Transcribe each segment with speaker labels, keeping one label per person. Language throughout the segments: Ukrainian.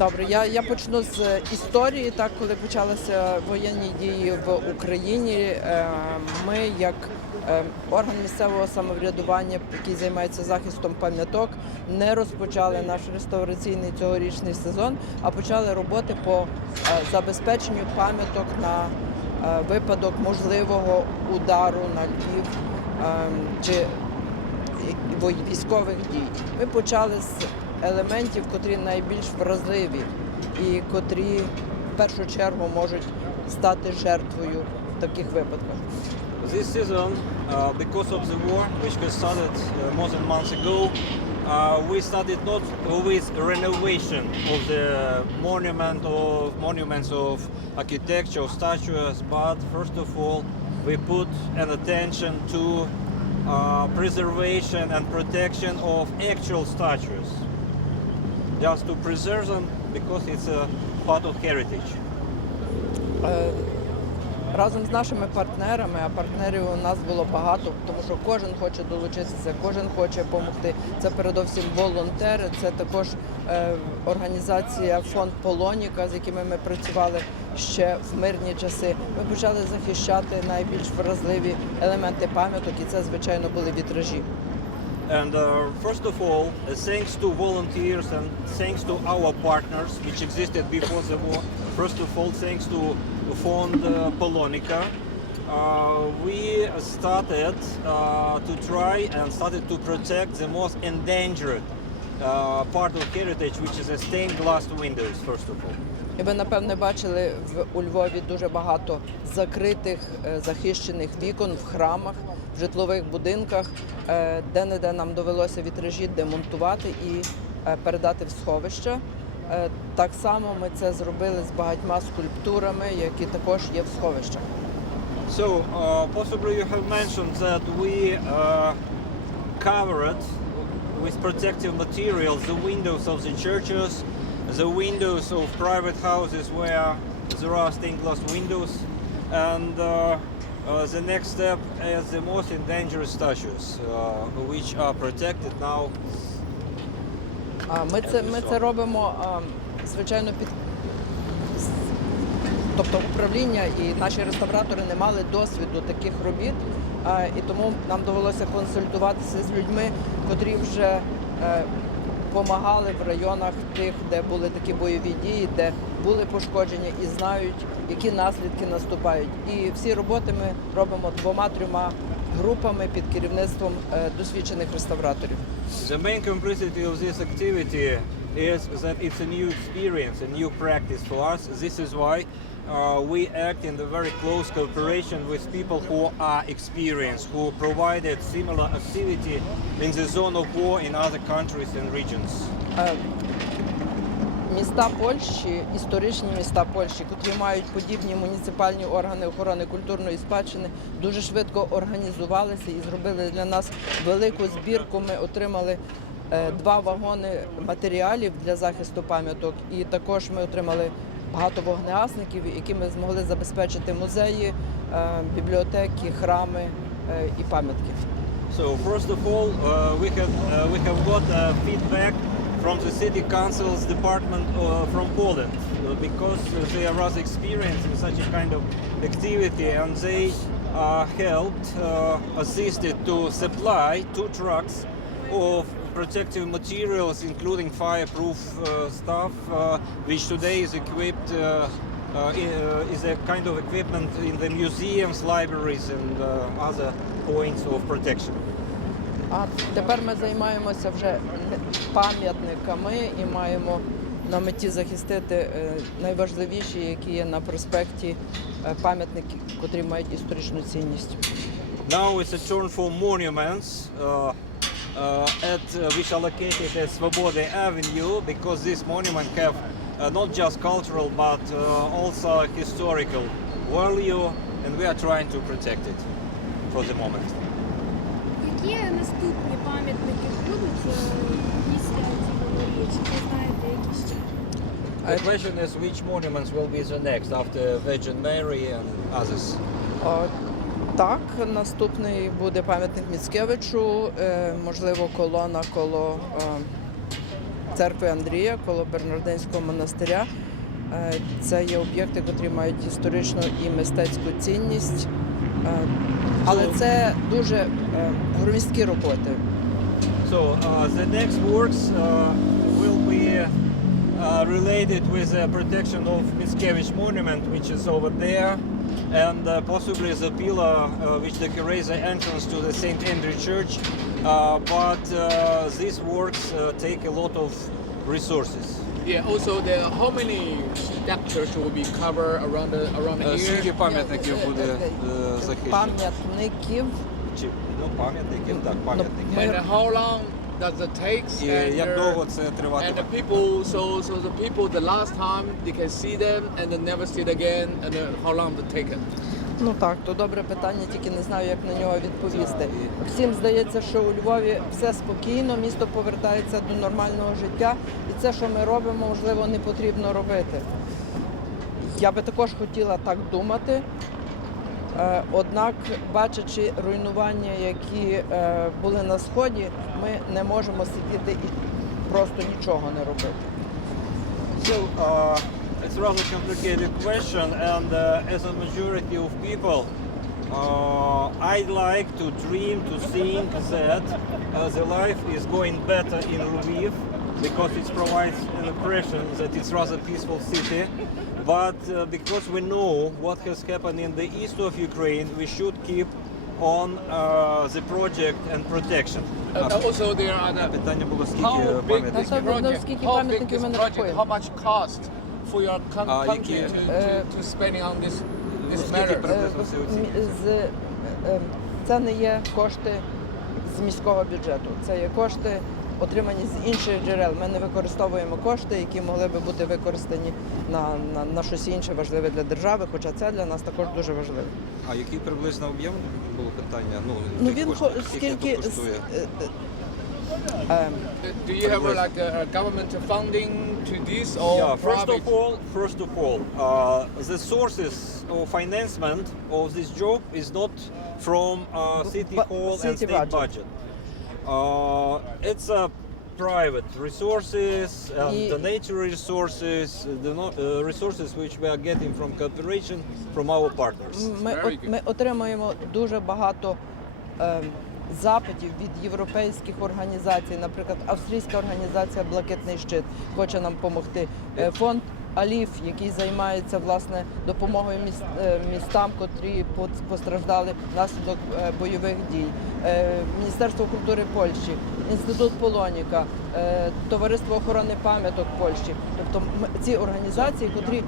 Speaker 1: Добре, я, я почну з е, історії. Так, коли почалися воєнні дії в Україні, е, ми, як е, орган місцевого самоврядування, який займається захистом пам'яток, не розпочали наш реставраційний цьогорічний сезон, а почали роботи по забезпеченню пам'яток на випадок можливого удару на Львів е, чи військових дій. Ми почали з елементів, котрі найбільш вразливі і котрі в першу чергу можуть стати жертвою в таких випадках.
Speaker 2: This season, uh, because of the war, which was started uh, more than months ago, uh, we started not with renovation of the monument of monuments of architecture, of statues, but first of all, we put an attention to uh, preservation and protection of actual statues, just to preserve them because it's a part of heritage.
Speaker 1: Е, Разом з нашими партнерами, а партнерів у нас було багато, тому що кожен хоче долучитися, кожен хоче допомогти. Це передовсім волонтери, це також е, організація фонд Полоніка, з якими ми працювали ще в мирні часи. Ми почали захищати найбільш вразливі елементи пам'яток, і це звичайно були вітражі.
Speaker 2: And uh, first of all, uh, thanks to volunteers and thanks to our partners, which existed before the war. First of all, thanks to Fond uh, Polonica, uh, we started uh, to try and started to protect the most endangered uh, part of heritage, which is the stained glass windows. First of all.
Speaker 1: І ви напевне бачили в у Львові дуже багато закритих е, захищених вікон в храмах, в житлових будинках, де не де нам довелося вітражі демонтувати і е, передати в сховища. Е, Так само ми це зробили з багатьма скульптурами, які також є в сховищах.
Speaker 2: So uh, possibly you have mentioned that we uh, covered with protective materials the windows of the churches, the windows of private houses where there are stained glass windows, and uh, uh, the next step is the most endangered statues, uh, which are protected now.
Speaker 1: А Ми це, ми це робимо, а, звичайно, під тобто управління і наші реставратори не мали досвіду таких робіт, а, і тому нам довелося консультуватися з людьми, котрі вже допомагали в районах тих, де були такі бойові дії, де були пошкодження і знають, які наслідки наступають. І всі роботи ми робимо двома-трьома групами під керівництвом е, досвідчених реставраторів.
Speaker 2: The main complexity of this activity is that it's a new experience, a new practice for us. This is why uh, we act in the very close cooperation with people who are experienced, who provided similar activity in the zone of war in other countries and regions.
Speaker 1: Е, Міста Польщі, історичні міста Польщі, котрі мають подібні муніципальні органи охорони культурної спадщини, дуже швидко організувалися і зробили для нас велику збірку. Ми отримали е, два вагони матеріалів для захисту пам'яток, і також ми отримали багато вогнеасників, які ми змогли забезпечити музеї, е, бібліотеки, храми е, і пам'ятки.
Speaker 2: So first of all, uh, we have uh, we have got uh, feedback from the city council's department uh, from Poland uh, because they are experienced in such a kind of activity and they uh, helped uh, assisted to supply two trucks of protective materials, including fireproof uh, stuff, uh, which today is equipped. Uh, uh, uh, is a kind of equipment in the museums, libraries, and uh, other points of protection.
Speaker 1: А тепер ми займаємося вже пам'ятниками і маємо на меті захистити е, найважливіші, які є на проспекті е, пам'ятники, котрі мають історичну цінність.
Speaker 2: Now it's a turn for monuments uh, uh, at uh, which are located at Svobode Avenue because this monument have uh, not just cultural but uh, also historical value, and we are trying to protect it for the moment.
Speaker 3: Які наступні пам'ятники будуть е, після Діволої? Чи ви знаєте, які ще?
Speaker 2: The question is which monuments will be the next after Virgin Mary and others.
Speaker 1: О, так, наступний буде пам'ятник Міцкевичу, е, можливо, колона коло е, церкви Андрія коло Бернардинського монастиря. Е, Це є об'єкти, котрі мають історичну і мистецьку цінність. Але це дуже громісткі роботи.
Speaker 2: So uh, the next works uh, will be uh, related with the protection of Mickiewicz monument, which is over there, and uh, possibly the pillar uh, which decorates the entrance to the St. Andrew Church. Uh, but uh, these works uh, take a lot of resources.
Speaker 4: Yeah, also the how many structures will be covered around the around the
Speaker 2: Е,
Speaker 4: year?
Speaker 2: Скільки пам'ятників буде е, захищено?
Speaker 1: Пам'ятників
Speaker 2: Чи ну пам'ятників, так
Speaker 1: Ну,
Speaker 2: пам'ятників.
Speaker 1: ми-
Speaker 4: And how long does it take?
Speaker 2: І як
Speaker 4: uh,
Speaker 2: довго це
Speaker 4: and
Speaker 2: триватиме?
Speaker 4: the people, so so the people, the last time they can see them and then never see it again, and then how long it take it?
Speaker 1: Ну так, то добре питання, тільки не знаю, як на нього відповісти. Всім здається, що у Львові все спокійно, місто повертається до нормального життя, і це, що ми робимо, можливо, не потрібно робити. Я би також хотіла так думати. Е, Однак, бачачи руйнування, які е, були на сході, ми не можемо сидіти і просто нічого не робити.
Speaker 2: So uh, it's a rather complicated question, and uh, as a majority of people, uh, I'd like to dream to think that uh, the life is going better in Lviv because it provides an impression that it's rather peaceful city. But uh, because we know what has happened in the east of Ukraine, we should keep on uh, the project and protection.
Speaker 4: Uh, uh, also, there are the
Speaker 2: Питання було скільки
Speaker 4: how big
Speaker 2: пам'ятників?
Speaker 4: this
Speaker 1: Та це видно,
Speaker 4: project?
Speaker 1: скільки
Speaker 4: How big
Speaker 1: пам'ятників
Speaker 4: this
Speaker 1: ми не
Speaker 4: project?
Speaker 1: рахуємо.
Speaker 4: How much cost for your coun-
Speaker 2: А,
Speaker 4: country
Speaker 2: які,
Speaker 4: to,
Speaker 1: е,
Speaker 4: to, to spending on this this
Speaker 2: скільки
Speaker 4: matter?
Speaker 2: при-
Speaker 1: Е,
Speaker 2: Приблизно всі оцінки.
Speaker 1: мі- з, е, е, Це не є кошти з міського бюджету, це є кошти, отримані з інших джерел. Ми не використовуємо кошти, які могли би бути використані на, на, на щось інше важливе для держави, хоча це для нас також дуже важливо.
Speaker 5: А який приблизно об'єм було питання? Ну,
Speaker 1: Ну він
Speaker 5: коштів,
Speaker 1: хо-
Speaker 5: скільки коштує?
Speaker 1: е,
Speaker 4: Do you have like a, a government funding to this or
Speaker 2: Yeah, first
Speaker 4: private?
Speaker 2: of all, first of all, uh, the sources of financement of this job is not from uh, city hall and state
Speaker 1: budget.
Speaker 2: Uh, it's a private resources and the nature resources, the no, uh, resources which we are getting from cooperation from our partners.
Speaker 1: Ми,
Speaker 4: Very
Speaker 1: от-
Speaker 4: good.
Speaker 1: ми отримуємо дуже багато е, запитів від європейських організацій. Наприклад, австрійська організація Блакитний щит хоче нам допомогти. Е, Фонд Аліф, який займається власне допомогою е, містам, котрі постраждали внаслідок е, бойових дій. Е, Міністерство культури Польщі, інститут Полоніка, Товариство охорони пам'яток Польщі. Тобто ці організації, котрі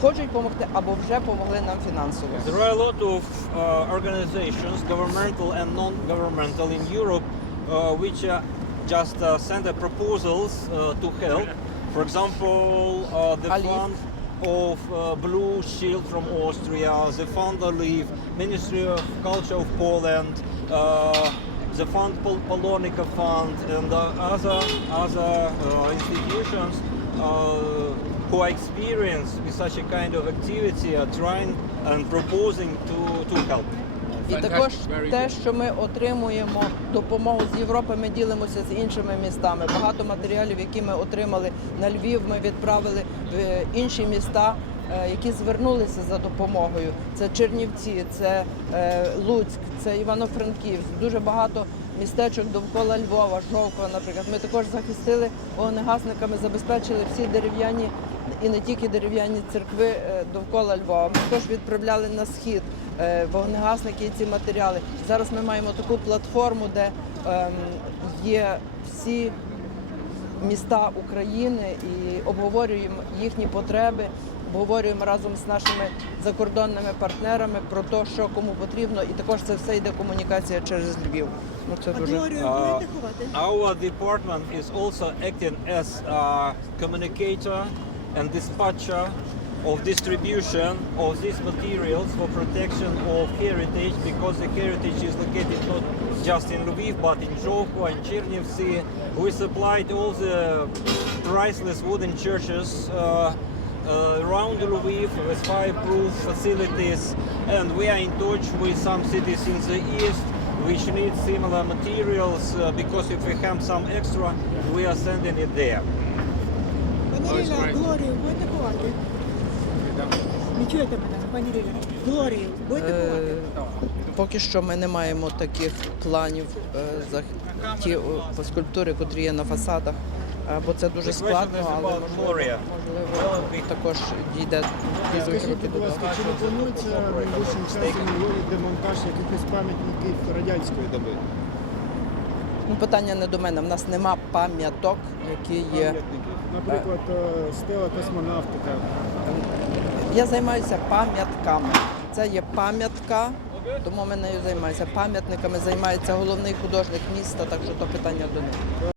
Speaker 1: хочуть допомогти або вже допомогли нам фінансово.
Speaker 2: There are a lot of uh, organizations, governmental and non-governmental in Europe, uh, which uh, just uh, send uh, proposals uh, to help. For example, uh, the
Speaker 1: Alif.
Speaker 2: fund of uh, Blue Shield from Austria, the fund Olive, Ministry of Culture of Poland, uh, the fund Pol- Polonica Fund, and uh, other other uh, institutions uh, who are experienced with such a kind of activity are trying and proposing to, to help.
Speaker 1: І також те, що ми отримуємо допомогу з Європи, ми ділимося з іншими містами. Багато матеріалів, які ми отримали на Львів, ми відправили в інші міста, е, які звернулися за допомогою. Це Чернівці, це е, Луцьк, це Івано-Франківськ. Дуже багато містечок довкола Львова, Жовкова, наприклад. Ми також захистили вогнегасниками, забезпечили всі дерев'яні і не тільки дерев'яні церкви е, довкола Львова. Ми також відправляли на схід е, вогнегасники і ці матеріали. Зараз ми маємо таку платформу, де ем, є всі міста України і обговорюємо їхні потреби. Обговорюємо разом з нашими закордонними партнерами про те, що кому потрібно, і також це все йде комунікація через Львів. Ну це дуже
Speaker 2: Uh, our department is also acting as a communicator and dispatcher of distribution of these materials for protection of heritage because the heritage is located not just in Lviv but in Zhovko and Chernivtsi. We supplied all the priceless wooden churches uh, uh, around Lviv with fireproof facilities and we are in touch with some cities in the east which need similar materials uh, because if we have some extra, we are sending it there.
Speaker 6: Пані
Speaker 4: Ось
Speaker 6: Ліля,
Speaker 4: great.
Speaker 6: Не чуєте мене, пані Ліля? Глорію будете
Speaker 1: Е? Поки що ми не маємо таких планів е, за ті о, скульптури, котрі є на фасадах, е, бо це дуже складно, але можливо, можливо також дійде дійдуть
Speaker 7: Скажіть,
Speaker 1: роки
Speaker 7: будь
Speaker 1: до
Speaker 7: ласка, чи не планується найближчим часом Львові демонтаж якихось пам'ятників радянської доби?
Speaker 1: Ну, питання не до мене. В нас нема пам'яток, які є.
Speaker 7: Наприклад, е, стела космонавтика.
Speaker 1: Я займаюся пам'ятками. Це є пам'ятка, тому ми нею займаюся. Пам'ятниками займається головний художник міста, так що то питання до них.